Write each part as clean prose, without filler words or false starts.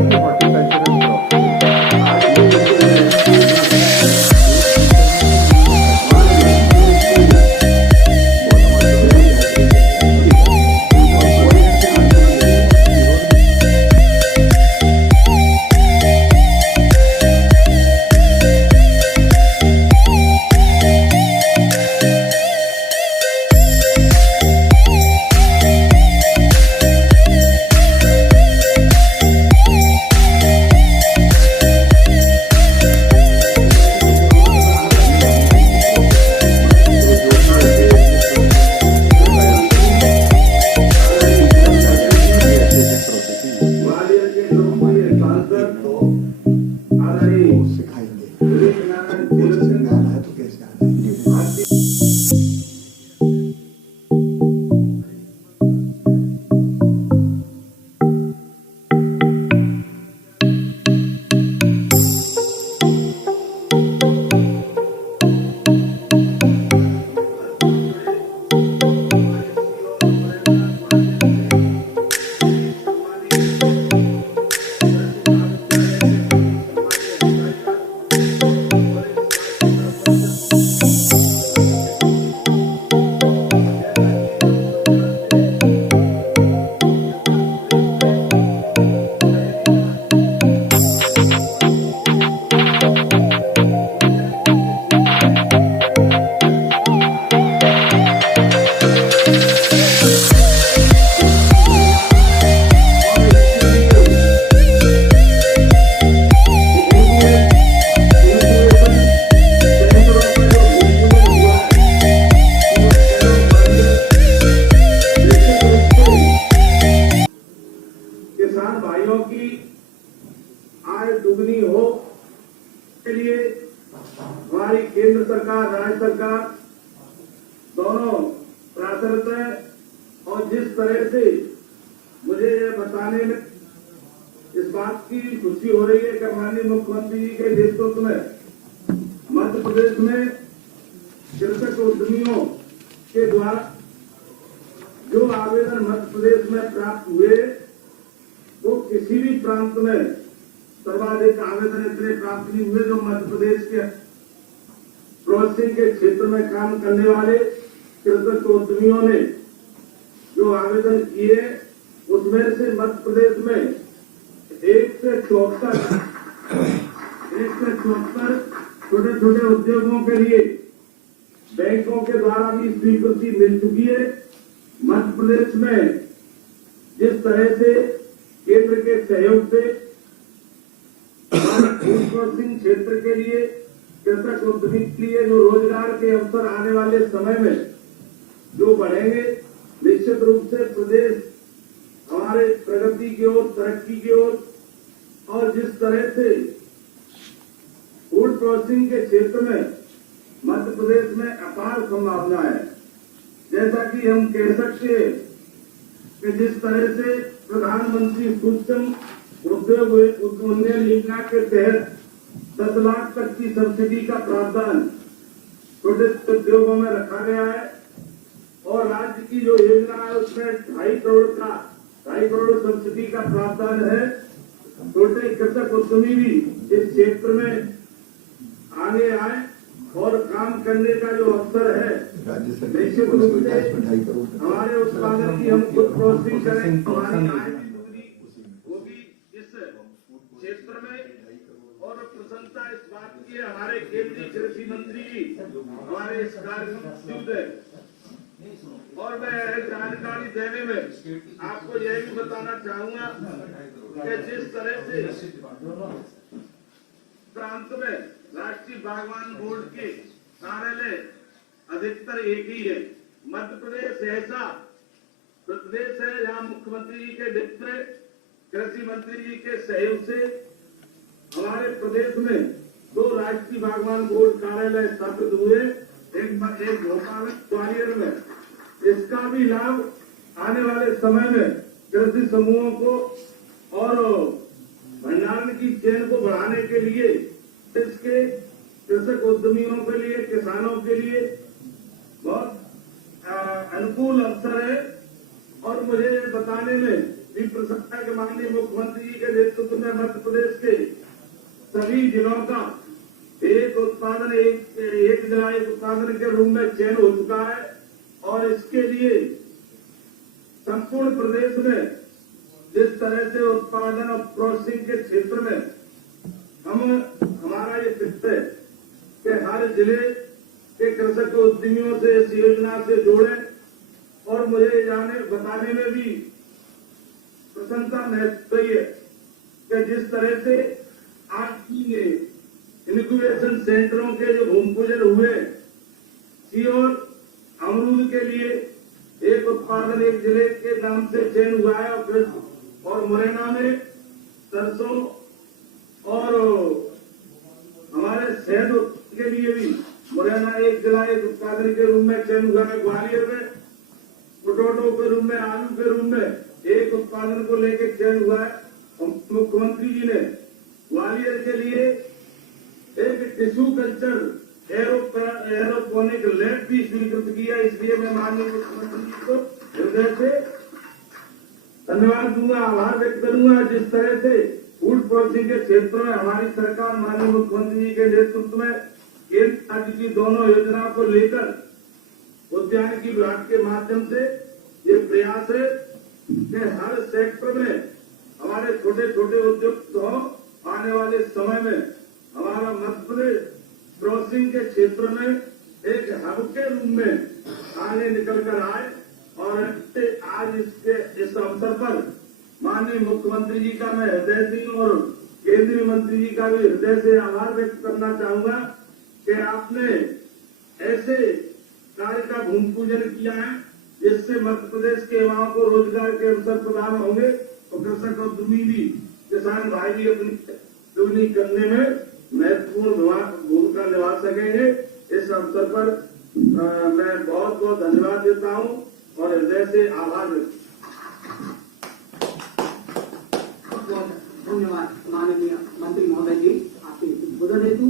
उपयोग आय दुगनी हो के लिए हमारी केंद्र सरकार, राज्य सरकार दोनों प्रयासरत है। और जिस तरह से मुझे यह बताने में इस बात की खुशी हो रही है कि माननीय मुख्यमंत्री जी के नेतृत्व में मध्य प्रदेश में कृषक उद्यमियों के द्वारा जो आवेदन मध्य प्रदेश में प्राप्त हुए वो किसी भी प्रांत में सर्वाधिक आवेदन इतने प्राप्त नहीं हुए जो मध्य प्रदेश के प्रोसेसिंग के क्षेत्र में काम करने वाले कृषक उद्यमियों ने जो आवेदन किए उसमें से मध्य प्रदेश में 174 छोटे छोटे उद्योगों के लिए बैंकों के द्वारा भी स्वीकृति मिल चुकी है। मध्य प्रदेश में जिस तरह से केंद्र के सहयोग से फूड प्रोसेसिंग क्षेत्र के लिए कृषक उद्यमी के लिए जो रोजगार के अवसर आने वाले समय में जो बढ़ेंगे, निश्चित रूप से प्रदेश हमारे प्रगति की ओर, तरक्की की ओर, और जिस तरह से फूड प्रोसेसिंग के क्षेत्र में मध्य प्रदेश में अपार संभावना है। जैसा कि हम कह सकते हैं कि जिस तरह से प्रधानमंत्री सूक्ष्म उद्योग उन्नयन योजना के तहत 10 लाख तक की सब्सिडी का प्रावधान छोटे उद्योगों में रखा गया है और राज्य की जो योजना है उसमें 2.5 करोड़ सब्सिडी का प्रावधान है। छोटे कृषक उद्यमी भी इस क्षेत्र में आगे आए और काम करने का जो अवसर है, निश्चित रूप से हमारे उत्पादन की हम खुद प्रोसेसिंग करें, हमारी आय भी दुगनी होगी इस क्षेत्र में। और प्रसन्नता इस बात की है, हमारे केंद्रीय कृषि मंत्री जी हमारे इस कार्यक्रम में मौजूद है और मैं जानकारी देने में आपको यह भी बताना चाहूंगा कि जिस तरह से प्रांत में राष्ट्रीय बागवान बोर्ड के कार्यालय अधिकतर एक ही है। मध्य प्रदेश ऐसा प्रदेश है जहां मुख्यमंत्री जी के नेतृत्व, कृषि मंत्री जी के सहयोग से हमारे प्रदेश में 2 राष्ट्रीय बागवान बोर्ड कार्यालय स्थापित हुए, एक भोपाल, ग्वालियर में। इसका भी लाभ आने वाले समय में कृषि समूहों को और भंडारण की चेन को बढ़ाने के लिए, इसके कृषक उद्यमियों के लिए, किसानों के लिए बहुत अनुकूल अवसर है। और मुझे बताने में भी प्रसन्नता है कि माननीय मुख्यमंत्री जी के नेतृत्व में मध्य प्रदेश के सभी जिलों का एक जिला एक उत्पादन के रूप में चयन हो चुका है और इसके लिए संपूर्ण प्रदेश में जिस तरह से उत्पादन और प्रोसेसिंग के क्षेत्र में हमारा ये फिक्स है कि हर जिले के कृषक उद्यमियों से इस योजना से जोड़े। और मुझे बताने में भी प्रसन्नता महसूस हुई है कि जिस तरह से आज की इनक्यूबेशन सेंटरों के जो भूमि पूजन हुए, सीहोर अमरूद के लिए एक उत्पादन एक जिले के नाम से चयन हुआ है और मुरैना में सरसों और हमारे शहद के लिए भी मुरैना एक जिला एक उत्पादन के रूप में चयन हुआ है। ग्वालियर में पोटैटो के रूप में, आलू के रूप में एक उत्पादन को लेकर चयन हुआ है। मुख्यमंत्री जी ने ग्वालियर के लिए एक टिश्यू कल्चर एरोपोनिक लैब भी स्वीकृत किया। इसलिए मैं माननीय मुख्यमंत्री जी को हृदय से धन्यवाद दूंगा, आभार व्यक्त करूंगा। जिस तरह से फूड प्रोसेसिंग के क्षेत्र में हमारी सरकार माननीय मुख्यमंत्री जी के नेतृत्व में केंद्र राज्य की दोनों योजनाओं को लेकर उद्यानिकी विभाग के माध्यम से ये प्रयास है कि हर सेक्टर में हमारे छोटे छोटे उद्योग हो, आने वाले समय में हमारा मध्य प्रदेश प्रोसेसिंग के क्षेत्र में एक हब के रूप में आगे निकल कर आए। और आज इस अवसर पर माननीय मुख्यमंत्री जी का मैं हृदय से और केंद्रीय मंत्री जी का भी हृदय से आभार व्यक्त करना चाहूंगा कि आपने ऐसे कार्य का भूमि पूजन किया है जिससे मध्य प्रदेश के युवाओं को रोजगार के अवसर प्रदान होंगे और कृषक उद्यमी भी, किसान भाई भी अपनी दुगनी करने में महत्वपूर्ण भूमिका निभा सकेंगे। इस अवसर पर मैं बहुत बहुत धन्यवाद देता हूं और हृदय से आभार व्यक्त। धन्यवाद माननीय मंत्री महोदय जी, आपके उद्बोधन हेतु।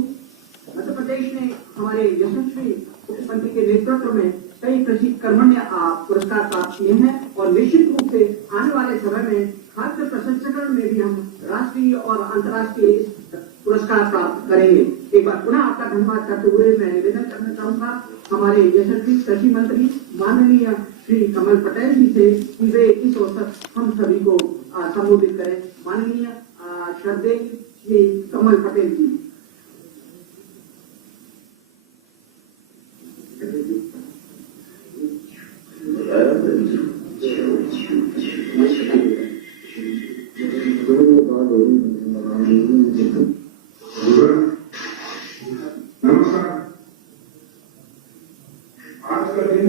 मध्य प्रदेश ने हमारे यशस्वी मुख्यमंत्री के नेतृत्व में कई कृषि कर्मण्य पुरस्कार प्राप्त किए हैं और निश्चित रूप से आने वाले समय में खाद्य प्रसंस्करण में भी हम राष्ट्रीय और अंतर्राष्ट्रीय पुरस्कार प्राप्त करेंगे। एक बार पुनः आपका धन्यवाद करते हुए मैं निवेदन करना चाहूंगा हमारे यशस्वी कृषि मंत्री माननीय श्री कमल पटेल जी से कि वे इस अवसर हम सभी को संबोधित करें। माननीय श्रद्धेय श्री कमल पटेल जी। नमस्कार। आज का दिन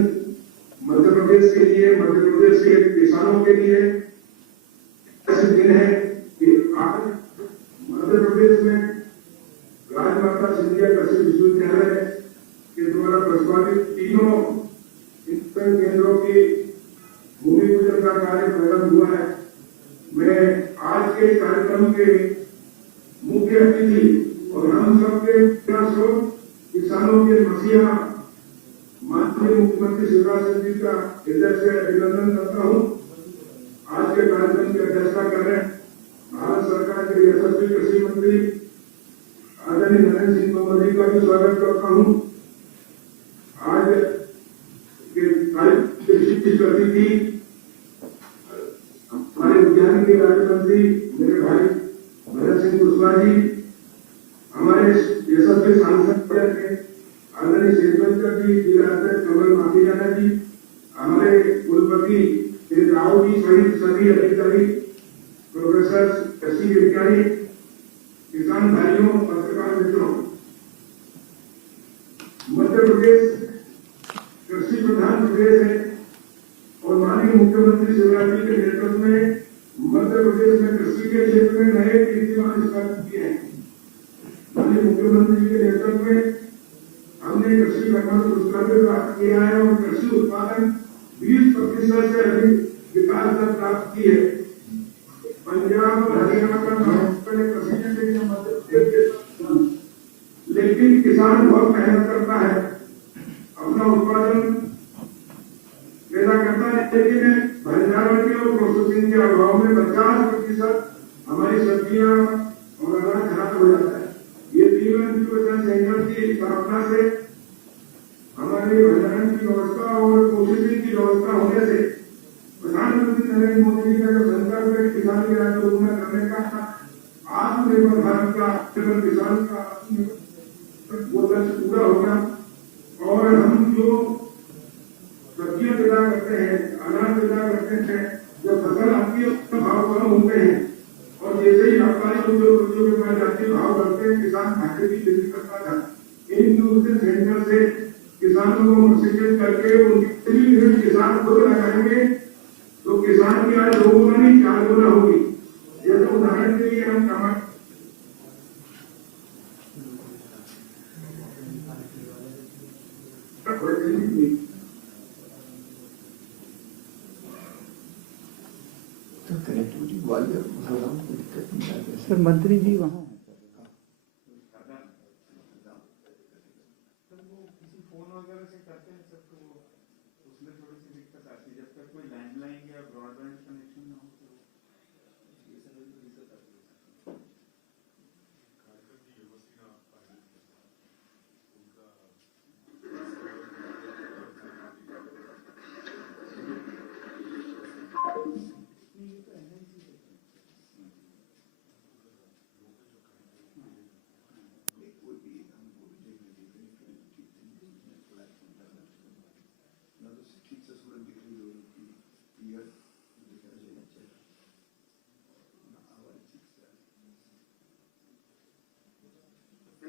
मध्य प्रदेश के लिए, मध्य प्रदेश के किसानों के लिए ऐसे दिन है कि आज मध्य प्रदेश में राजमाता सिंधिया कृषि विश्वविद्यालय के द्वारा प्रस्तावित तीनों शिक्षण केंद्रों की भूमि पूजन का कार्य प्रारंभ हुआ है। मैं आज के कार्यक्रम के मुख्य अतिथि और हम सबके प्रयासों किसानों के मसीहा माननीय मुख्यमंत्री शिवराज सिंह जी का हृदय से अभिनंदन करता हूं। आज के कार्यक्रम की अध्यक्षता कर रहे भारत सरकार के यशस्वी कृषि मंत्री आदरणीय नरेंद्र सिंह तोमर जी का भी स्वागत करता हूं। आज के कार्यक्रम के विशिष्ट अतिथि हमारे उद्यान के राज्य मंत्री मेरे भाई भरत सिंह कुशवाहा जी, हमारे यशस्वी सांसद आदरणीय शेरवंतर जी, जिला अध्यक्ष कमल माफियाना जी, हमारे कुलपति श्री राव जी सहित सभी अधिकारी, प्रोफेसर, कृषि विज्ञानी, किसान भाइयों, पत्रकार मित्रों, मध्य प्रदेश कृषि प्रधान प्रदेश है और माननीय मुख्यमंत्री शिवराज जी के नेतृत्व में मध्य प्रदेश में कृषि के क्षेत्र में नए कीर्तिमान स्थापित किए हैं। माननीय मुख्यमंत्री जी के नेतृत्व में हमने कृषि कर्मण पुरस्कार प्राप्त किया है और कृषि उत्पादन 20% से अधिक विकास दर प्राप्त की है। पंजाब और हरियाणा का कृषि क्षेत्र मध्य प्रदेश, लेकिन किसान बहुत मेहनत करता है, अपना उत्पादन पैदा करता है, लेकिन भंडारण के और प्रोसेसिंग के अभाव में 50% हमारी सब्जियां और अनाज खराब हो जाता है। ये तीन सेंटर की स्थापना से हमारे भंडारण की व्यवस्था और प्रोसेसिंग की व्यवस्था होने से प्रधानमंत्री नरेंद्र मोदी जी का जो संकल्प है किसान के राज्य दोगुना करने का, आत्मनिर्भर भारत का, किसान का वो लक्ष्य पूरा होगा और हम जो सब्जियां पैदा करते हैं, अनाज पैदा करते हैं, जब फसल आती है तो भाव कम होते हैं और जैसे ही व्यापारी उद्योगपतियों के पास जाती भाव बढ़ते हैं, किसान घाटे की खेती करता था। इन दूसरे सेंटर से किसानों को प्रशिक्षित करके उनकी किसान खुद लगाएंगे तो किसान की आज 2 गुना नहीं 4 गुना होगी। जैसे उदाहरण के लिए हम टमाटर सर मंत्री जी वहाँ हैं किसी फोन वगैरह से करते हैं सर, तो उसमें थोड़ी सी दिक्कत आती है जब तक कोई लैंडलाइन या ब्रॉडबैंड कनेक्शन ना हो।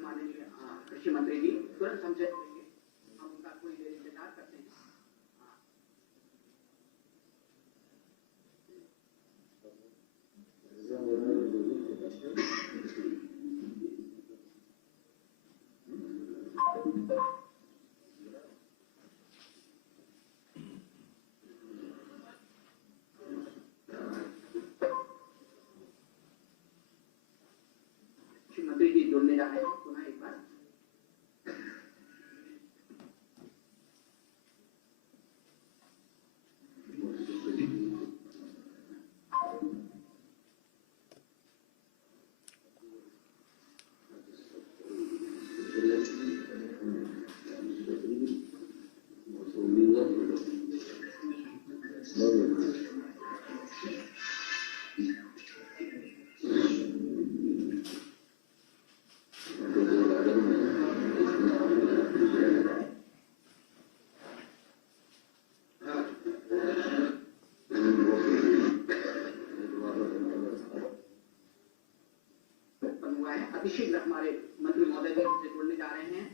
माननीय कृषि मंत्री जी तुरंत हमसे हम उनका कोई देर इंतजार करते हैं। जुड़ने जा रहे हैं पुनः एक बार। अतिशीघ्र हमारे मंत्री महोदय भी हमसे जुड़ने जा रहे हैं।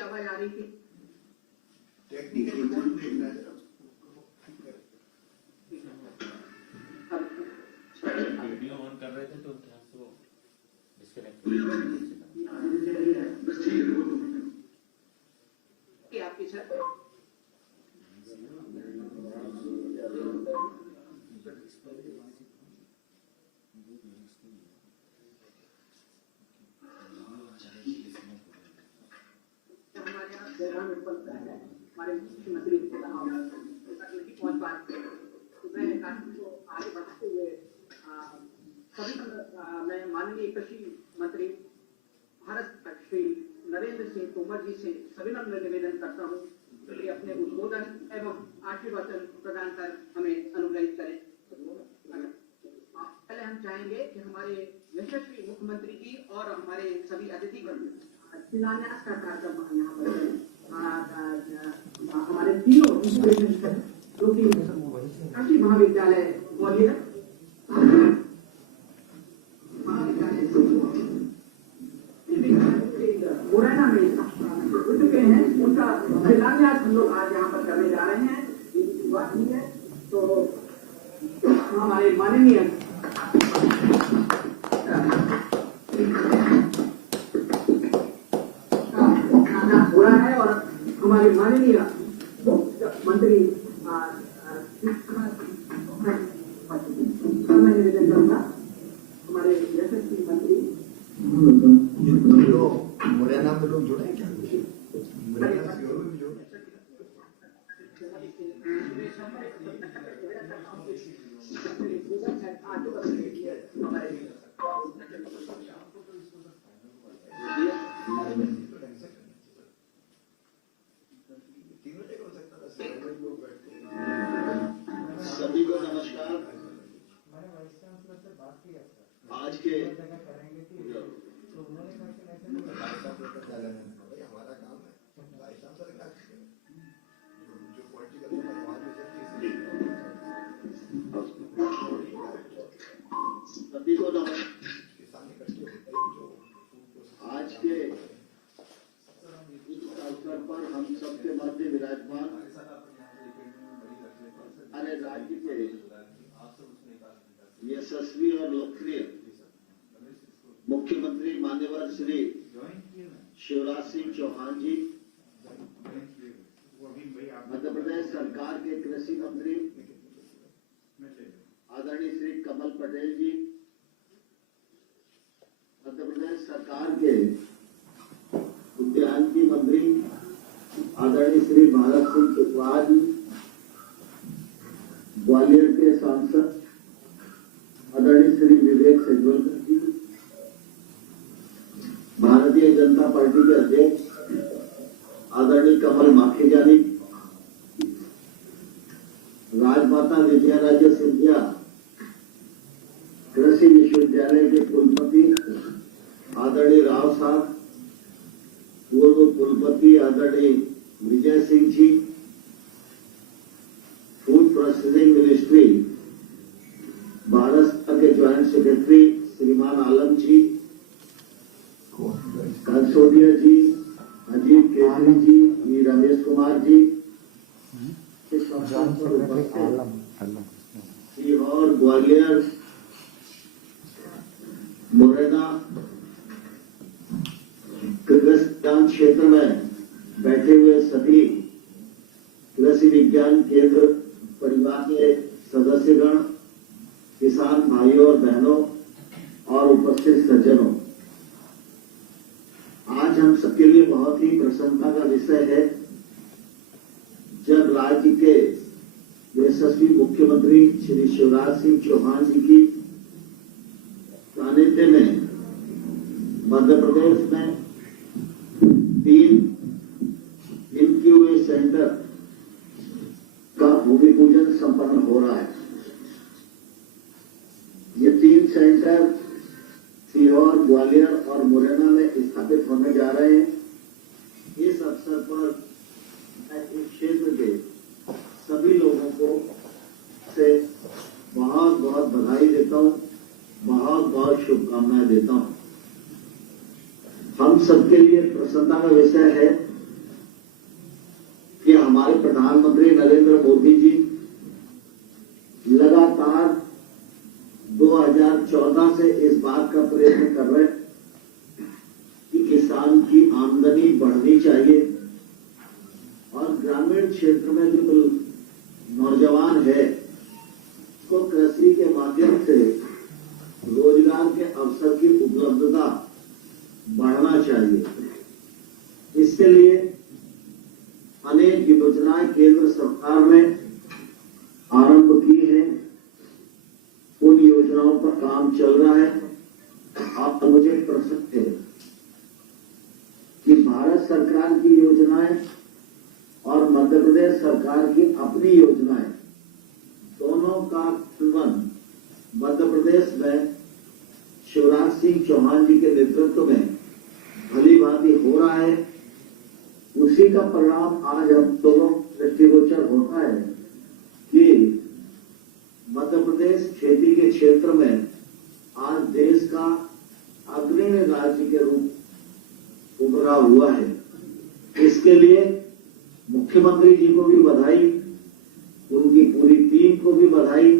आवाज आ रही थी। वीडियो ऑन कर रहे थे तो डिस्कनेक्ट आपकी सर हमारे मुख्यमंत्री नहीं पहुंच पाते तो मैं कार्यक्रम को आगे बढ़ाते हुए सभी मैं माननीय कृषि मंत्री भारत श्री नरेंद्र सिंह तोमर जी से सविनम्र निवेदन करता हूं कि अपने उद्बोधन एवं आशीर्वादन प्रदान कर हमें अनुग्रहित करें। पहले हम चाहेंगे कि हमारे यशस्वी मुख्यमंत्री जी और हमारे सभी अतिथिगण शिलान्यास का कार्यक्रम यहाँ पर हमारे तीनों इंस्टीट्यूशन जो कि कृषि महाविद्यालय ग्वालियर मुरैना में जुड़ चुके हैं, उनका शिलान्यास हम लोग आज यहाँ पर करने जा रहे हैं। इनकी शुरुआत हुई है तो हमारे माननीय बुरा है और हमारे माननीय मुख्यमंत्री मैं निवेदन करूंगा हमारे यशस्वी मंत्री मुरैना में लोग जुड़े क्या मुरैना में जुड़े सभी को नमस्कार। आज के हमारा काम है जो पॉलिटिकल सभी को नमस्कार। आज के इस अवसर पर हम सबके मध्य विराजमान हमारे राज्य के यशस्वी और लोकप्रिय मुख्यमंत्री मान्यवर श्री शिवराज सिंह चौहान जी आदरणीय श्री भारत सिंह कुशवाहा जी, ग्वालियर के सांसद आदरणीय श्री विवेक सेजवलकर जी, भारतीय जनता पार्टी के अध्यक्ष आदरणीय कमल माखेजानी, राजमाता विजयाराजे सिंधिया, कृषि विश्वविद्यालय के कुलपति आदरणीय राव साहब, पूर्व कुलपति आदरणीय Vijay Singh ji, food processing ministry Bharat के ज्वाइंट सेक्रेटरी श्रीमान आलम जी, कंसोदिया जी, अजीत केसरी जी, ई रमेश कुमार जी, सीहोर, ग्वालियर, मुरैना कृषि क्षेत्र में बैठे हुए सभी कृषि विज्ञान केंद्र परिवार के सदस्यगण, किसान भाइयों और बहनों और उपस्थित सज्जनों, आज हम सबके लिए बहुत ही प्रसन्नता का विषय है जब राज्य के यशस्वी मुख्यमंत्री श्री शिवराज सिंह चौहान जी की सानिध्य में मध्य प्रदेश में 3 इनक्यूबेशन सेंटर का भूमि पूजन संपन्न हो रहा है। ये 3 सेंटर सीहोर, ग्वालियर और मुरैना में स्थापित होने जा रहे हैं। इस अवसर पर मैं इस क्षेत्र के सभी लोगों को से बहुत बहुत बधाई देता हूं, बहुत बहुत शुभकामनाएं देता हूं। हम सबके लिए प्रसन्नता का विषय है कि हमारे प्रधानमंत्री नरेंद्र मोदी जी लगातार 2014 से इस बात का प्रयत्न कर रहे हैं कि किसान की आमदनी बढ़नी चाहिए और ग्रामीण क्षेत्र में जो नौजवान है उसको कृषि के माध्यम से रोजगार के अवसर की उपलब्धता बढ़ना चाहिए। इसके लिए अनेक योजनाएं केंद्र सरकार ने आरंभ की है, उन योजनाओं पर काम चल रहा है। आप मुझे प्रश्न है कि भारत सरकार की योजनाएं और मध्य प्रदेश सरकार की अपनी योजनाएं दोनों का संबंध मध्य प्रदेश में शिवराज सिंह चौहान जी के नेतृत्व में भली भांति हो रहा है। उसी का परिणाम आज हम दोनों दृष्टिगोचर होता है कि मध्य प्रदेश खेती के क्षेत्र में आज देश का अग्रणी राज्य के रूप उभरा हुआ है। इसके लिए मुख्यमंत्री जी को भी बधाई, उनकी पूरी टीम को भी बधाई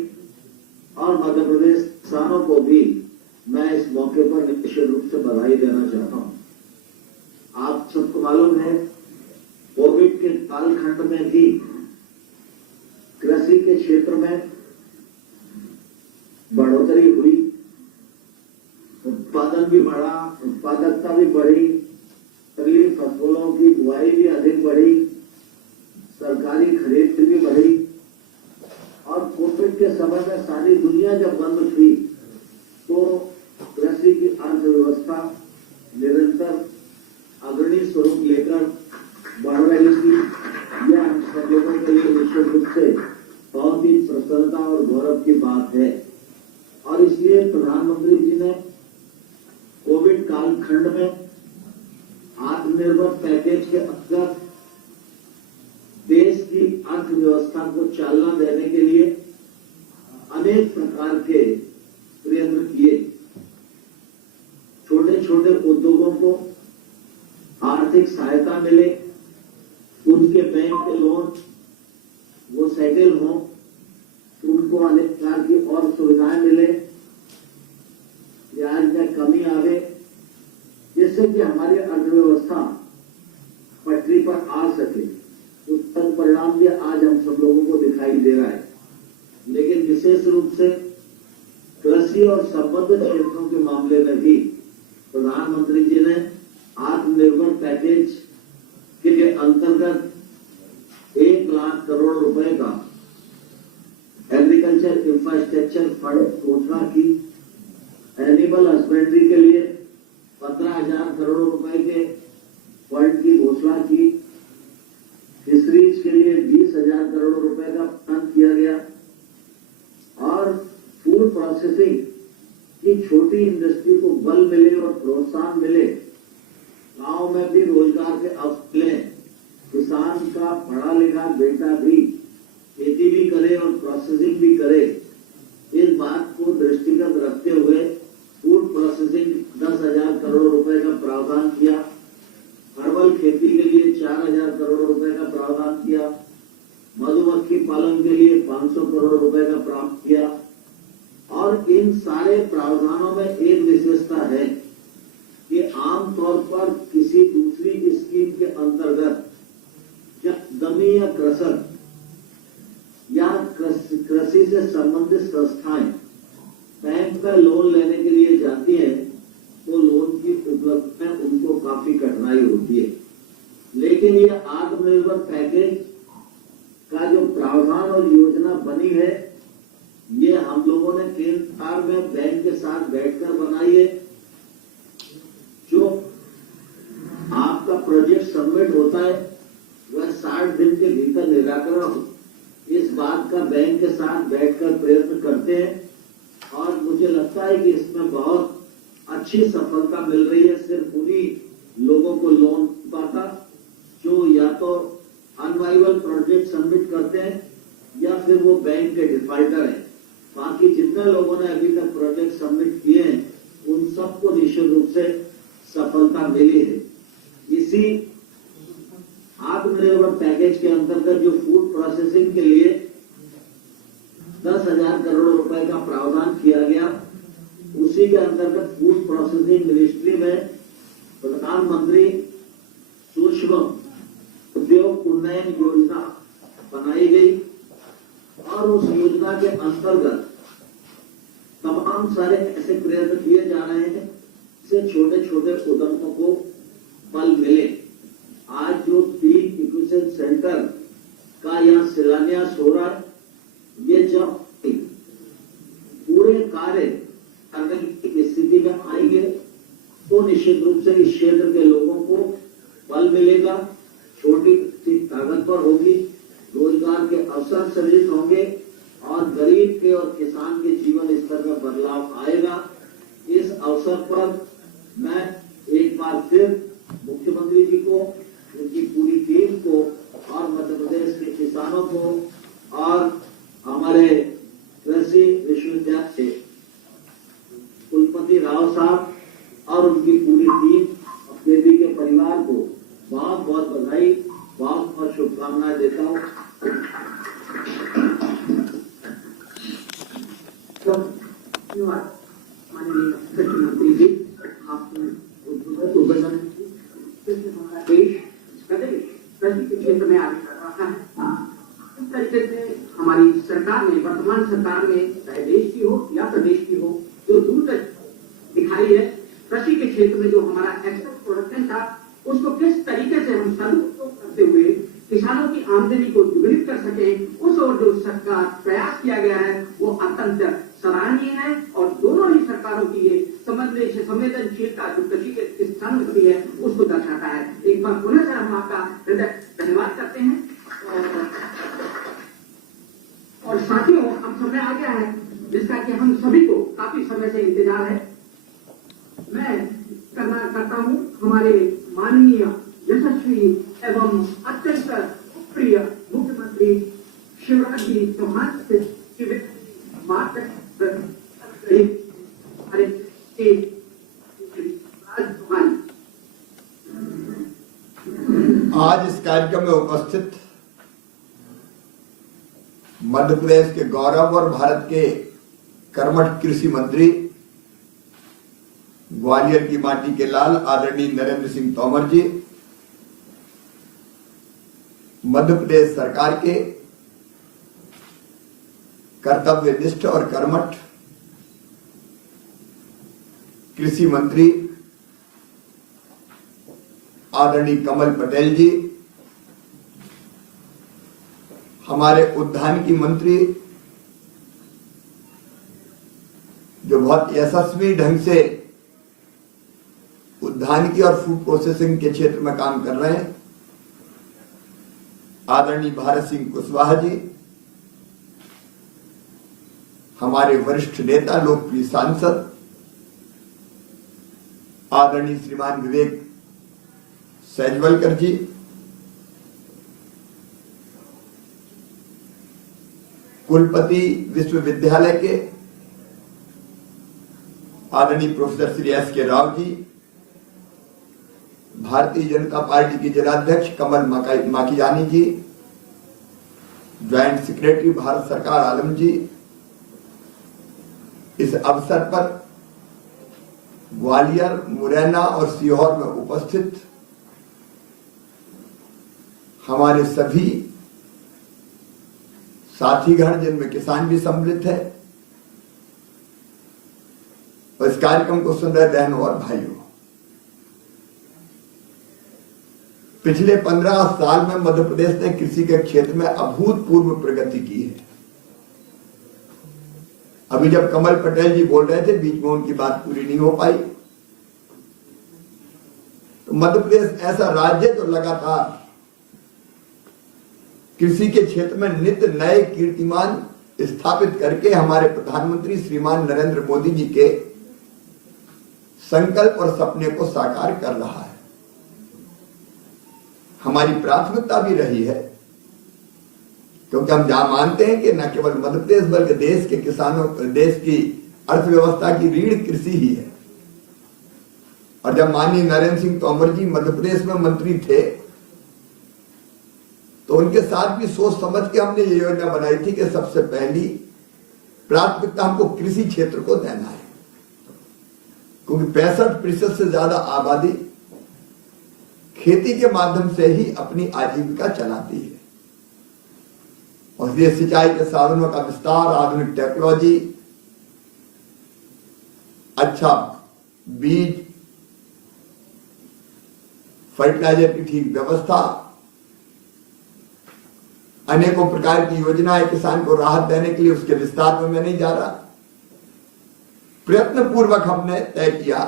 और मध्य प्रदेश किसानों को भी मैं इस मौके पर निश्चित रूप से बधाई देना चाहता हूं। आप सबको मालूम है कोविड के कालखंड में भी कृषि के क्षेत्र में बढ़ोतरी हुई, उत्पादन भी बढ़ा, उत्पादकता भी बढ़ी, अगली फसलों की बुआई भी अधिक बढ़ी, सरकारी खरीद भी बढ़ी और कोविड के समय में सारी दुनिया जब बंद थी तो कृषि की अर्थव्यवस्था निरंतर अग्रणी स्वरूप लेकर बढ़ रही थी। यह हम सब लोगों के लिए निश्चित रूप से बहुत ही प्रसन्नता और गौरव की बात है और इसलिए प्रधानमंत्री जी ने कोविड कालखंड में आत्मनिर्भर पैकेज के अंतर्गत देश की अर्थव्यवस्था को चालना देने के लिए अनेक प्रकार के प्रयत्न किए। छोटे छोटे उद्योगों को आर्थिक सहायता मिले, उनके बैंक के लोन वो सेटल हों, उनको अनेक प्रकार की और सुविधाएं मिले, ब्याज में कमी आवे, जिससे कि हमारी अर्थव्यवस्था पटरी पर आ सके। उसका परिणाम भी आज हम सब लोगों को दिखाई दे रहा है। लेकिन विशेष रूप से कृषि और संबद्ध क्षेत्रों के मामले में भी प्रधानमंत्री जी ने आत्मनिर्भर पैकेज के लिए अंतर्गत 1 लाख करोड़ रुपए का एग्रीकल्चर इंफ्रास्ट्रक्चर फंड घोषणा की। एनिमल हस्बेंड्री के लिए 15,000 करोड़ रुपए के फंड की घोषणा की। फिशरीज के लिए 20,000 करोड़ रुपए का फंड किया गया और फूड प्रोसेसिंग की छोटी इंडस्ट्री को बल मिले और प्रोत्साहन मिले, गांव में भी रोजगार के अवसर मिले, किसान का पढ़ा लिखा बेटा भी खेती भी करे और प्रोसेसिंग भी करे, इस बात को दृष्टिगत रखते हुए फूड प्रोसेसिंग 10,000 करोड़ रुपए का प्रावधान किया। हर्बल खेती के लिए 4,000 करोड़ रुपए का प्रावधान किया। मधुमक्खी पालन के लिए 500 करोड़ रुपए का प्रावधान किया। और इन सारे प्रावधानों में एक विशेषता है कि आमतौर पर किसी दूसरी स्कीम के अंतर्गत जब दमी या कृषक या कृषि से संबंधित संस्थाएं बैंक का लोन लेने के लिए जाती हैं तो लोन की उपलब्धता में उनको काफी कठिनाई होती है। लेकिन ये आत्मनिर्भर पैकेज का जो प्रावधान और योजना बनी है, ये हम लोगों ने केंद्र सरकार में बैंक के साथ बैठकर बनाई है। जो आपका प्रोजेक्ट सबमिट होता है वह 60 दिन के भीतर निराकरण हो, इस बात का बैंक के साथ बैठकर प्रयत्न करते हैं और मुझे लगता है कि इसमें बहुत अच्छी सफलता मिल रही है। सिर्फ उन्हीं लोगों को लोन पाता जो या तो अनवाइबल प्रोजेक्ट सबमिट करते हैं या फिर वो बैंक के डिफॉल्टर हैं। बाकी जितने लोगों ने अभी तक प्रोजेक्ट सबमिट किए हैं उन सबको निश्चित रूप से सफलता मिली है। इसी आत्मनिर्भर पैकेज के अंतर्गत जो फूड प्रोसेसिंग के लिए 10,000 करोड़ रुपए का प्रावधान किया गया, उसी के अंतर्गत फूड प्रोसेसिंग मिनिस्ट्री में प्रधानमंत्री सूक्ष्म उद्योग उन्नयन योजना बनाई गई और उस योजना के अंतर्गत तमाम सारे ऐसे प्रयत्न किए जा रहे हैं जिससे छोटे छोटे उद्यमों को बल मिले। आज जो 3 इक्विशन सेंटर का यहाँ शिलान्यास हो रहा है, ये जब पूरे कार्य करने की स्थिति में आएंगे तो निश्चित रूप से इस क्षेत्र के लोगों को बल मिलेगा, छोटी ताकतवर होगी, रोजगार के अवसर सृजित होंगे और गरीब के और किसान के जीवन स्तर में बदलाव आएगा। इस अवसर पर मैं एक बार फिर मुख्यमंत्री जी को, उनकी पूरी टीम को और मध्य प्रदेश के किसानों को और हमारे कृषि विश्वविद्यालय के कुलपति राव साहब और उनकी पूरी टीम और बेबी के परिवार को बहुत बहुत बधाई, बहुत बहुत शुभकामनाएं देता हूँ। धन्यवाद माननीय कृषि मंत्री जी, आपने उद्बोधन हमारा देश प्रदेश कृषि के क्षेत्र में आगे कर रहा है। इस तरीके से हमारी सरकार ने, वर्तमान सरकार ने, चाहे देश की हो या प्रदेश की हो, जो दूर तक दिखाई है कृषि के क्षेत्र में जो हमारा एक्सपोर्ट प्रोडक्शन था उसको किस तरीके से हम सदुपयोग करते हुए किसानों की आमदनी को दुगुनित कर सके, उस ओर जो सरकार प्रयास किया गया है वो अत्यंत सराहनीय है और दोनों ही सरकारों की ये संवेदनशीलता जो कृषि के किसानों की है उसको दर्शाता है। एक बार पुनः से हम आपका हृदय धन्यवाद करते हैं और साथियों, अब समय आ गया है जिसका कि हम सभी को काफी समय से इंतजार है। मैं करता हूं हमारे माननीय यशस्वी एवं अत्यंत प्रिय मुख्यमंत्री शिवराज जी चौहान से आज इस कार्यक्रम में उपस्थित मध्य प्रदेश के गौरव और भारत के कर्मठ कृषि मंत्री, ग्वालियर की माटी के लाल आदरणीय नरेंद्र सिंह तोमर जी, मध्य प्रदेश सरकार के कर्तव्यनिष्ठ और कर्मठ कृषि मंत्री आदरणीय कमल पटेल जी, हमारे उद्यानिकी मंत्री जो बहुत यशस्वी ढंग से उद्यानिकी और फूड प्रोसेसिंग के क्षेत्र में काम कर रहे हैं, आदरणीय भारत सिंह कुशवाहा जी, हमारे वरिष्ठ नेता लोकप्रिय सांसद आदरणीय श्रीमान विवेक सैजवलकर जी, कुलपति विश्वविद्यालय के आदरणीय professor Shri SK. Rao ji, Bharatiya Janata party के जिलाध्यक्ष कमल माखिजानी जी, ज्वाइंट सेक्रेटरी भारत सरकार आलम जी, इस अवसर पर ग्वालियर, मुरैना और सीहोर में उपस्थित हमारे सभी साथीगण जिनमें किसान भी सम्मिलित है, और इस कार्यक्रम को सुन रहे बहनों और भाइयों, पिछले 15 साल में मध्य प्रदेश ने कृषि के क्षेत्र में अभूतपूर्व प्रगति की है। अभी जब कमल पटेल जी बोल रहे थे, बीच में उनकी बात पूरी नहीं हो पाई, तो मध्य प्रदेश ऐसा राज्य जो लगातार कृषि के क्षेत्र में नित्य नए कीर्तिमान स्थापित करके हमारे प्रधानमंत्री श्रीमान नरेंद्र मोदी जी के संकल्प और सपने को साकार कर रहा है। हमारी प्राथमिकता भी रही है, क्योंकि हम जहां मानते हैं कि न केवल मध्य प्रदेश बल्कि देश के किसानों, देश की अर्थव्यवस्था की रीढ़ कृषि ही है। और जब माननीय नरेंद्र सिंह तोमर जी मध्य प्रदेश में मंत्री थे, तो उनके साथ भी सोच समझ के हमने ये योजना बनाई थी कि सबसे पहली प्राथमिकता हमको कृषि क्षेत्र को देना है, क्योंकि 65% से ज्यादा आबादी खेती के माध्यम से ही अपनी आजीविका चलाती है। और इसलिए सिंचाई के साधनों का विस्तार, आधुनिक टेक्नोलॉजी, अच्छा बीज, फर्टिलाइजर की ठीक व्यवस्था, अनेकों प्रकार की योजनाएं किसान को राहत देने के लिए, उसके विस्तार में मैं नहीं जा रहा। प्रयत्न पूर्वक हमने तय किया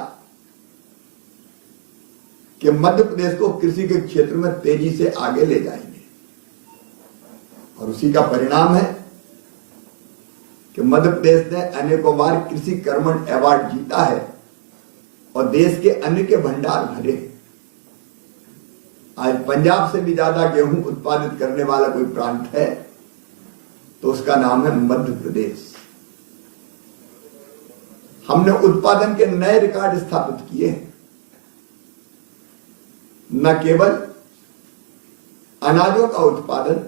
कि मध्य प्रदेश को कृषि के क्षेत्र में तेजी से आगे ले जाएंगे, और उसी का परिणाम है कि मध्य प्रदेश ने अनेकों बार कृषि कर्मण अवार्ड जीता है और देश के अन्न के भंडार भरे। आज पंजाब से भी ज्यादा गेहूं उत्पादित करने वाला कोई प्रांत है तो उसका नाम है मध्य प्रदेश। हमने उत्पादन के नए रिकॉर्ड स्थापित किए हैं। न केवल अनाजों का उत्पादन,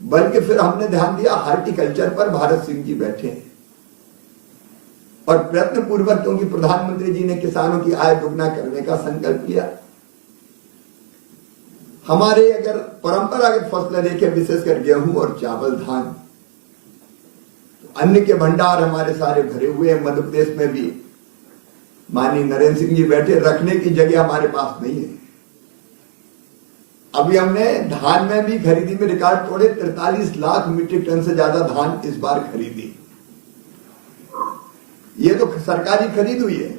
बल्कि फिर हमने ध्यान दिया हार्टिकल्चर पर। भारत सिंह जी बैठे हैं और प्रयत्न पूर्वक, क्योंकि प्रधानमंत्री जी ने किसानों की आय दुगना करने का संकल्प लिया। हमारे अगर परंपरागत फसलें देखें, विशेषकर गेहूं और चावल, धान, तो अन्न के भंडार हमारे सारे भरे हुए हैं। मध्य प्रदेश में भी माननीय नरेंद्र सिंह जी बैठे, रखने की जगह हमारे पास नहीं है। अभी हमने धान में भी खरीदी में रिकॉर्ड तोड़े, 43 लाख मीट्रिक टन से ज्यादा धान इस बार खरीदी। ये तो सरकारी खरीद हुई है।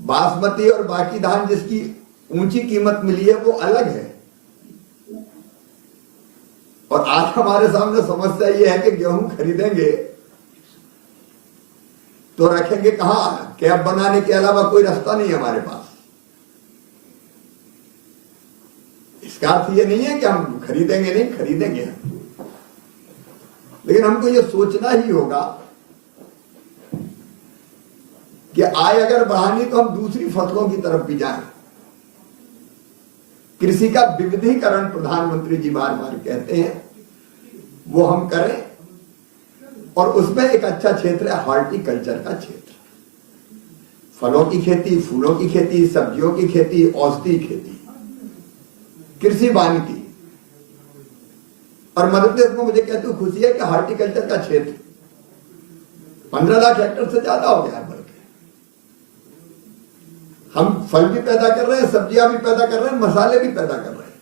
बासमती और बाकी धान जिसकी ऊंची कीमत मिली है वो अलग है। और आज हमारे सामने समस्या ये है कि गेहूं खरीदेंगे तो रखेंगे कहां? कैब बनाने के अलावा कोई रास्ता नहीं है हमारे पास। इसका अर्थ ये नहीं है कि हम खरीदेंगे नहीं, खरीदेंगे हम, लेकिन हमको ये सोचना ही होगा कि आय अगर बढ़ानी तो हम दूसरी फसलों की तरफ भी जाएं। कृषि का विविधीकरण प्रधानमंत्री जी बार बार कहते हैं, वो हम करें। और उसमें एक अच्छा क्षेत्र है हॉर्टिकल्चर का क्षेत्र। फलों की खेती, फूलों की खेती, सब्जियों की खेती, औषधि खेती, कृषि वानिकी। और मध्य प्रदेश में मुझे कहते हुए खुशी है कि हॉर्टिकल्चर का क्षेत्र 15 लाख हेक्टेयर से ज्यादा हो गया है। बल्कि हम फल भी पैदा कर रहे हैं, सब्जियां भी पैदा कर रहे हैं, मसाले भी पैदा कर रहे हैं।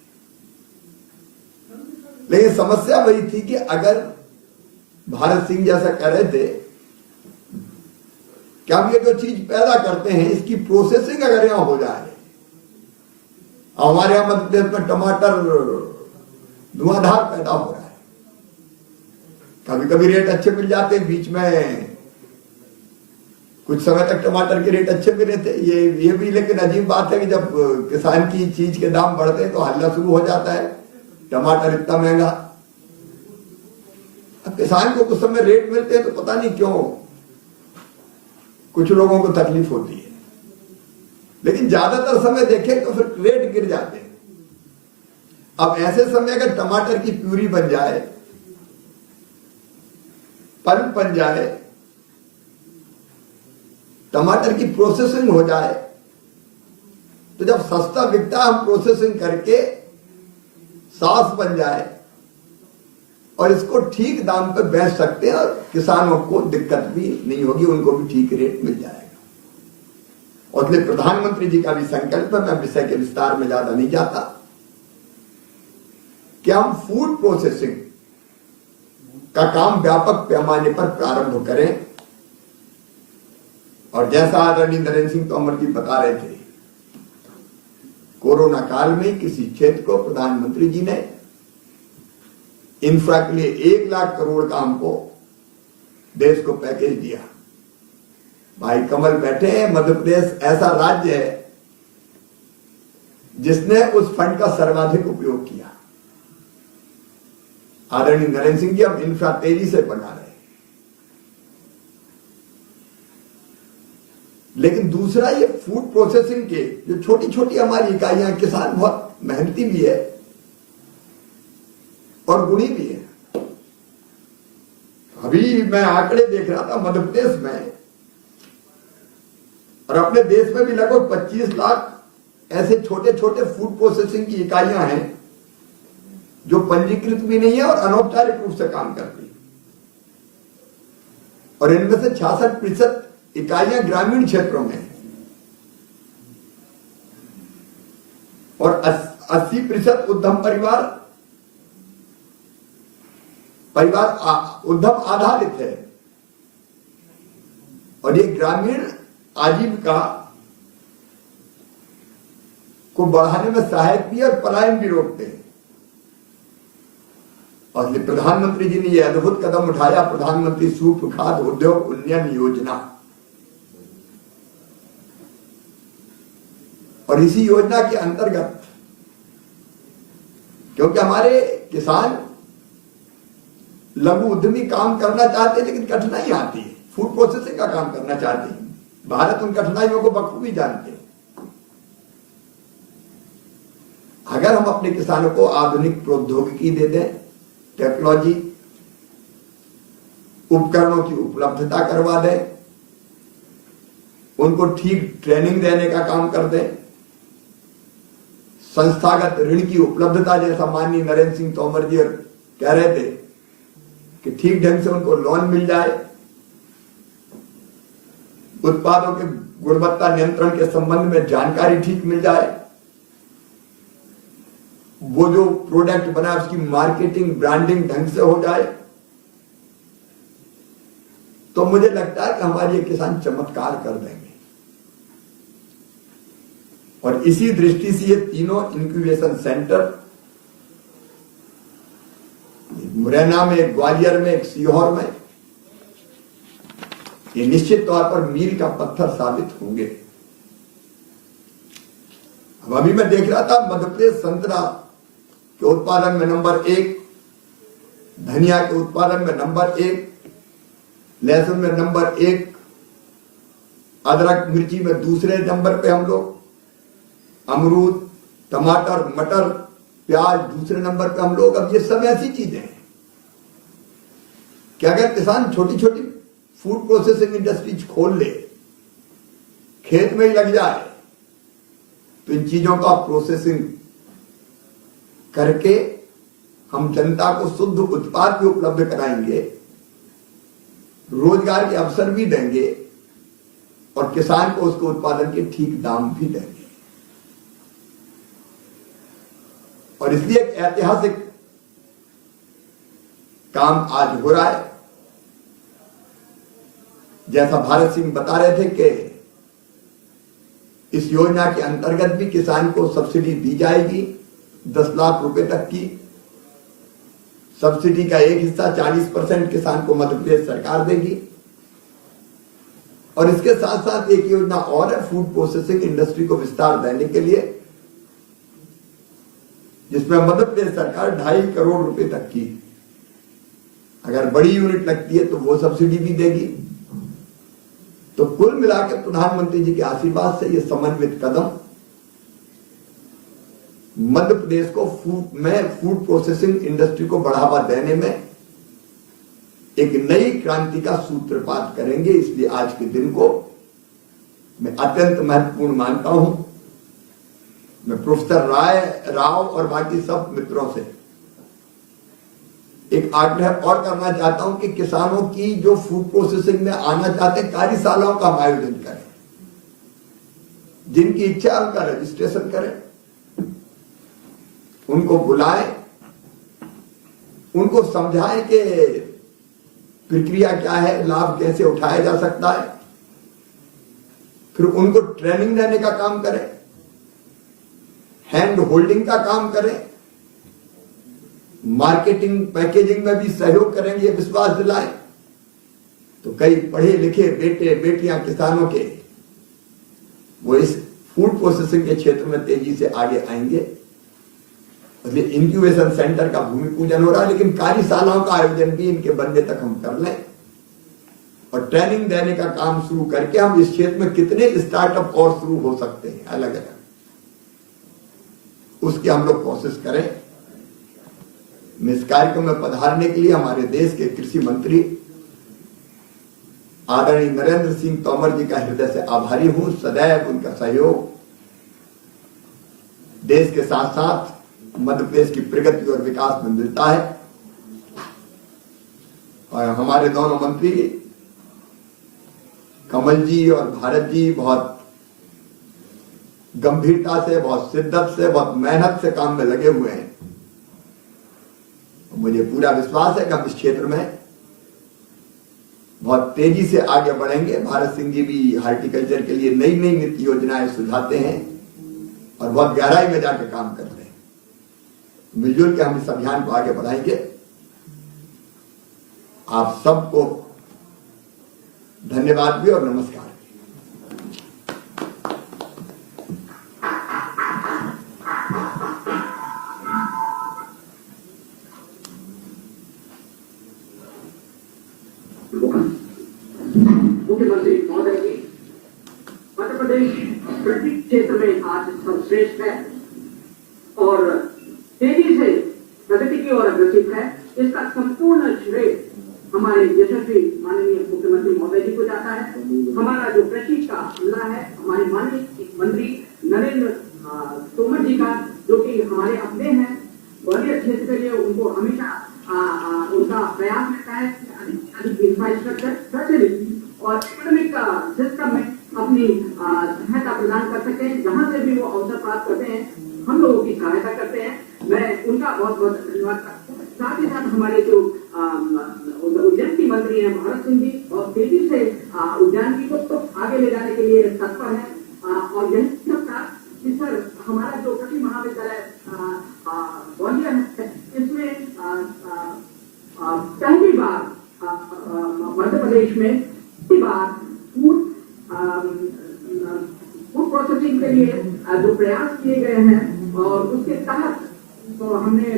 लेकिन समस्या वही थी कि अगर भारत सिंह जैसा कह रहे थे कि हम ये जो चीज पैदा करते हैं इसकी प्रोसेसिंग अगर यहां हो जाए, हमारे यहां मध्य प्रदेश में टमाटर धुआंधार पैदा हो रहा है, कभी कभी रेट अच्छे मिल जाते हैं, बीच में कुछ समय तक टमाटर के रेट अच्छे मिले थे, ये भी लेकिन अजीब बात है कि जब किसान की चीज के दाम बढ़ते हैं तो हल्ला शुरू हो जाता है, टमाटर इतना महंगा। अब किसान को कुछ समय रेट मिलते हैं तो पता नहीं क्यों कुछ लोगों को तकलीफ होती है, लेकिन ज्यादातर समय देखें तो फिर रेट गिर जाते हैं। अब ऐसे समय अगर टमाटर की प्यूरी बन जाए, पल्प बन जाए, टमाटर की प्रोसेसिंग हो जाए, तो जब सस्ता बिकता हम प्रोसेसिंग करके सॉस बन जाए और इसको ठीक दाम पे बेच सकते हैं और किसानों को दिक्कत भी नहीं होगी, उनको भी ठीक रेट मिल जाएगा। और इसलिए प्रधानमंत्री जी का भी संकल्प है, मैं विषय के विस्तार में ज्यादा नहीं जाता, कि हम फूड प्रोसेसिंग का काम व्यापक पैमाने पर प्रारंभ करें। और जैसा आदरणीय नरेंद्र सिंह तोमर जी बता रहे थे, कोरोना काल में किसी क्षेत्र को प्रधानमंत्री जी ने इंफ्रा के लिए 1 लाख करोड़ का हमको देश को पैकेज दिया। भाई कमल बैठे हैं, मध्य प्रदेश ऐसा राज्य है जिसने उस फंड का सर्वाधिक उपयोग किया। आदरणीय नरेंद्र सिंह जी अब इंफ्रा तेजी से बना रहे हैं। लेकिन दूसरा, ये फूड प्रोसेसिंग के जो छोटी छोटी हमारी इकाइयां, किसान बहुत मेहनती भी है और गुणी भी है। अभी मैं आंकड़े देख रहा था मध्य प्रदेश में और अपने देश में भी लगभग 25 लाख ऐसे छोटे छोटे फूड प्रोसेसिंग की इकाइयां हैं जो पंजीकृत भी नहीं है और अनौपचारिक रूप से काम करती है। और इनमें से 66% इकाइयां ग्रामीण क्षेत्रों में है और 80% उद्यम उद्यम आधारित है। और ये ग्रामीण आजीविका को बढ़ाने में सहायक भी है और पलायन भी रोकते हैं। और ये प्रधानमंत्री जी ने यह अद्भुत कदम उठाया, प्रधानमंत्री सूक्ष्म खाद्य उद्योग उन्नयन योजना। और इसी योजना के अंतर्गत, क्योंकि हमारे किसान लघु उद्यमी काम करना चाहते हैं लेकिन कठिनाई आती है, फूड प्रोसेसिंग का काम करना चाहते हैं, भारत उन कठिनाइयों को बखूबी जानते हैं। अगर हम अपने किसानों को आधुनिक प्रौद्योगिकी दे दें, टेक्नोलॉजी उपकरणों की उपलब्धता करवा दें, उनको ठीक ट्रेनिंग देने का काम कर दें, संस्थागत ऋण की उपलब्धता, जैसा माननीय नरेंद्र सिंह तोमर जी कह रहे थे कि ठीक ढंग से उनको लोन मिल जाए, उत्पादों के गुणवत्ता नियंत्रण के संबंध में जानकारी ठीक मिल जाए, वो जो प्रोडक्ट बना उसकी मार्केटिंग ब्रांडिंग ढंग से हो जाए, तो मुझे लगता है कि हमारे ये किसान चमत्कार कर देंगे। और इसी दृष्टि से ये तीनों इंक्यूबेशन सेंटर, मुरैना में, एक ग्वालियर में, एक सीहोर में, ये निश्चित तौर पर मील का पत्थर साबित होंगे। अब अभी मैं देख रहा था मध्य प्रदेश संतरा के उत्पादन में नंबर 1, धनिया के उत्पादन में नंबर 1, लहसुन में नंबर 1, अदरक मिर्ची में दूसरे नंबर पे हम लोग, अमरूद, टमाटर, मटर, प्याज दूसरे नंबर पे हम लोग। अब ये सब ऐसी चीजें हैं कि अगर किसान छोटी छोटी फूड प्रोसेसिंग इंडस्ट्रीज खोल ले, खेत में ही लग जाए, तो इन चीजों का प्रोसेसिंग करके हम जनता को शुद्ध उत्पाद भी उपलब्ध कराएंगे, रोजगार के अवसर भी देंगे और किसान को उसको उत्पादन के ठीक दाम भी देंगे। और इसलिए एक ऐतिहासिक काम आज हो रहा है। जैसा भारत सिंह बता रहे थे कि इस योजना के अंतर्गत भी किसान को सब्सिडी दी जाएगी 10 लाख रुपए तक की। सब्सिडी का एक हिस्सा 40% किसान को मध्य प्रदेश सरकार देगी। और इसके साथ साथ एक योजना और है फूड प्रोसेसिंग इंडस्ट्री को विस्तार देने के लिए, जिसमें मध्य प्रदेश सरकार 2.5 करोड़ रुपए तक की अगर बड़ी यूनिट लगती है तो वो सब्सिडी भी देगी। तो कुल मिलाकर प्रधानमंत्री जी के आशीर्वाद से ये समन्वित कदम मध्य प्रदेश को फूड प्रोसेसिंग इंडस्ट्री को बढ़ावा देने में एक नई क्रांति का सूत्रपात करेंगे। इसलिए आज के दिन को मैं अत्यंत महत्वपूर्ण मानता हूं। मैं प्रोफेसर राव और बाकी सब मित्रों से एक आग्रह और करना चाहता हूं कि किसानों की जो फूड प्रोसेसिंग में आना चाहते हैं कार्यशालाओं का हम आयोजन करें। जिनकी इच्छा है उनका रजिस्ट्रेशन करें, उनको बुलाएं, उनको समझाएं कि प्रक्रिया क्या है, लाभ कैसे उठाया जा सकता है। फिर उनको ट्रेनिंग देने का काम करें, हैंड होल्डिंग का काम करें, मार्केटिंग पैकेजिंग में भी सहयोग करेंगे, विश्वास दिलाएं। तो कई पढ़े लिखे बेटे बेटियां किसानों के वो इस फूड प्रोसेसिंग के क्षेत्र में तेजी से आगे आएंगे। इसलिए इंक्यूबेशन सेंटर का भूमि पूजन हो रहा है, लेकिन कार्यशालाओं का आयोजन भी इनके बनने तक हम कर लें और ट्रेनिंग देने का काम शुरू करके हम इस क्षेत्र में कितने स्टार्टअप और शुरू हो सकते हैं अलग अलग, उसकी हम लोग कोशिश करें। इस कार्यक्रम में पधारने के लिए हमारे देश के कृषि मंत्री आदरणीय नरेंद्र सिंह तोमर जी का हृदय से आभारी हूं। सदैव उनका सहयोग देश के साथ साथ मध्य प्रदेश की प्रगति और विकास में मिलता है। और हमारे दोनों मंत्री कमल जी और भारत जी बहुत गंभीरता से, बहुत शिद्दत से, बहुत मेहनत से काम में लगे हुए हैं। मुझे पूरा विश्वास है कि हम इस क्षेत्र में बहुत तेजी से आगे बढ़ेंगे। भारत सिंह जी भी हार्टिकल्चर के लिए नई नई नीति योजनाएं सुझाते हैं और बहुत गहराई में जाकर काम करते हैं। मिलजुल के हम इस अभियान को आगे बढ़ाएंगे। आप सबको धन्यवाद भी और नमस्कार। मुख्यमंत्री महोदय जी, मध्य प्रदेश कृषि क्षेत्र में आज सर्वश्रेष्ठ है और तेजी से प्रगति की ओर अग्रसर है। इसका संपूर्ण श्रेय हमारे यशस्वी माननीय मुख्यमंत्री महोदय जी को जाता है। हमारा जो कृषि का अमला है, हमारे माननीय मंत्री नरेंद्र तोमर जी का, जो कि हमारे अपने हैं, ग्वालियर क्षेत्र के लिए उनको हमेशा उनका प्रयास रहता है अधिक इंफ्रास्ट्रक्चर फैसिलिटी और इकोनॉमिक सिस्टम में अपनी सहायता प्रदान कर सके। जहां से भी वो अवसर प्राप्त करते हैं हम लोगों की सहायता करते हैं। मैं उनका बहुत बहुत धन्यवाद करता हूँ। साथ ही साथ हमारे जो उद्यान की मंत्री हैं भारत सिंह जी, और तेजी से उद्यान की को आगे ले जाने के लिए तत्पर है। और यही सब था कि सर हमारा जो कृषि महाविद्यालय ग्वालियर है, इसमें पहली बार मध्य प्रदेश में पहली बार फूड प्रोसेसिंग के लिए जो प्रयास किए गए हैं और उसके तहत तो हमने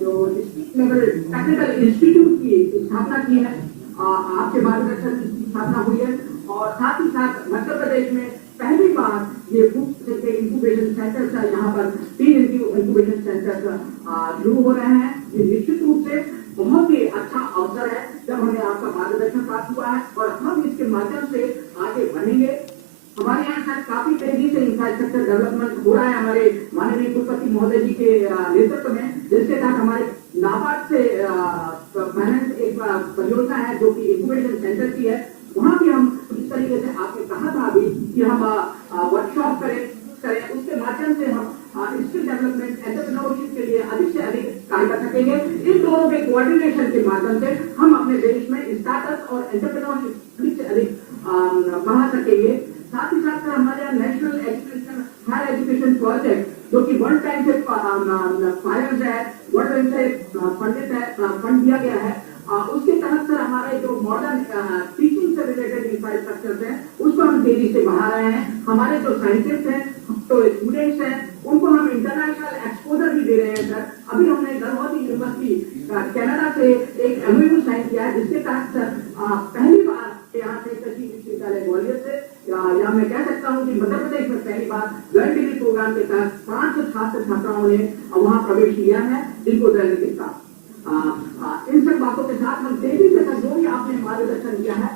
जो डिस्ट्रिक्ट लेवल टेक्निकल इंस्टीट्यूट की स्थापना की है, आपके मार्गदर्शन की स्थापना हुई है। और साथ ही साथ मध्य प्रदेश में पहली बार ये फूड के इंक्यूबेशन सेंटर यहाँ पर 3 इंक्यूबेशन सेंटर शुरू हो रहे हैं। ये निश्चित रूप से बहुत ही अच्छा अवसर है जब हमें आपका मार्गदर्शन प्राप्त हुआ है और हम इसके माध्यम से आगे बढ़ेंगे। हमारे यहाँ शायद काफी तेजी से इंफ्रास्ट्रक्चर डेवलपमेंट हो रहा है हमारे माननीय कुलपति महोदय जी के नेतृत्व में, जिसके तहत हमारे नाबार्ड से फाइनेंस एक परियोजना है जो कि इंक्यूबेशन सेंटर की है। वहां भी हम इस तरीके से आपने कहा था अभी कि हम वर्कशॉप करें, उसके माध्यम से हम स्किल डेवलपमेंट, एंटरप्रेन्योरशिप के लिए अधिक से अधिक कार्य कर सकेंगे। इन दोनों के कोऑर्डिनेशन के माध्यम से हम अपने देश में स्टार्टअप और एंटरप्रेन्योरशिप अधिक से अधिक बढ़ा सकेंगे। साथ ही साथ हमारे यहाँ national education higher education project जो कि वन टाइम से फाइनेंस है, वन टाइम से फंडित है, फंड दिया गया है, उसके तहत सर हमारे जो मॉडर्न टीचिंग से रिलेटेड इंफ्रास्ट्रक्चर है उसको हम तेजी से बढ़ा रहे हैं। हमारे जो साइंटिस्ट हैं, तो स्टूडेंट्स हैं, उनको हम इंटरनेशनल एक्सपोजर भी दे रहे हैं सर। अभी हमने गर्भवती यूनिवर्सिटी कनाडा से एक MOU साइन किया है, जिसके तहत सर पहली बार यहाँ से कृषि विश्वविद्यालय ग्वालियर से या मैं कह सकता हूँ कि मध्य प्रदेश में पहली बार ज्वाइंट डिग्री प्रोग्राम के तहत 5 छात्र छात्राओं ने वहाँ प्रवेश लिया है, जिनको दर्ज के साथ इन सब बातों के साथ हम तेजी से जो भी आपने मार्गदर्शन किया है